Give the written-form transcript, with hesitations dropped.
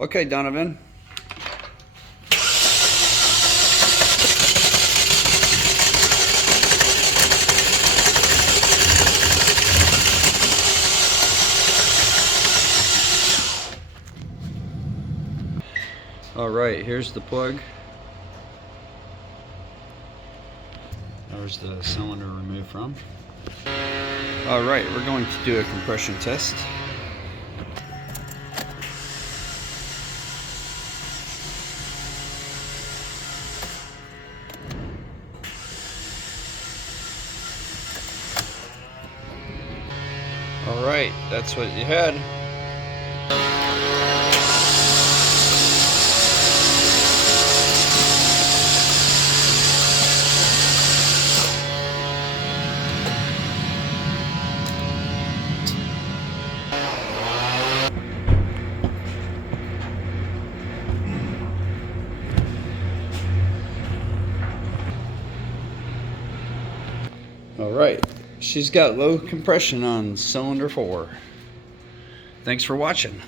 Okay, Donovan. Alright, here's the plug. There's the cylinder removed from. Alright, we're going to do a compression test. Alright, that's what you had. Alright, she's got low compression on cylinder 4. Thanks for watching.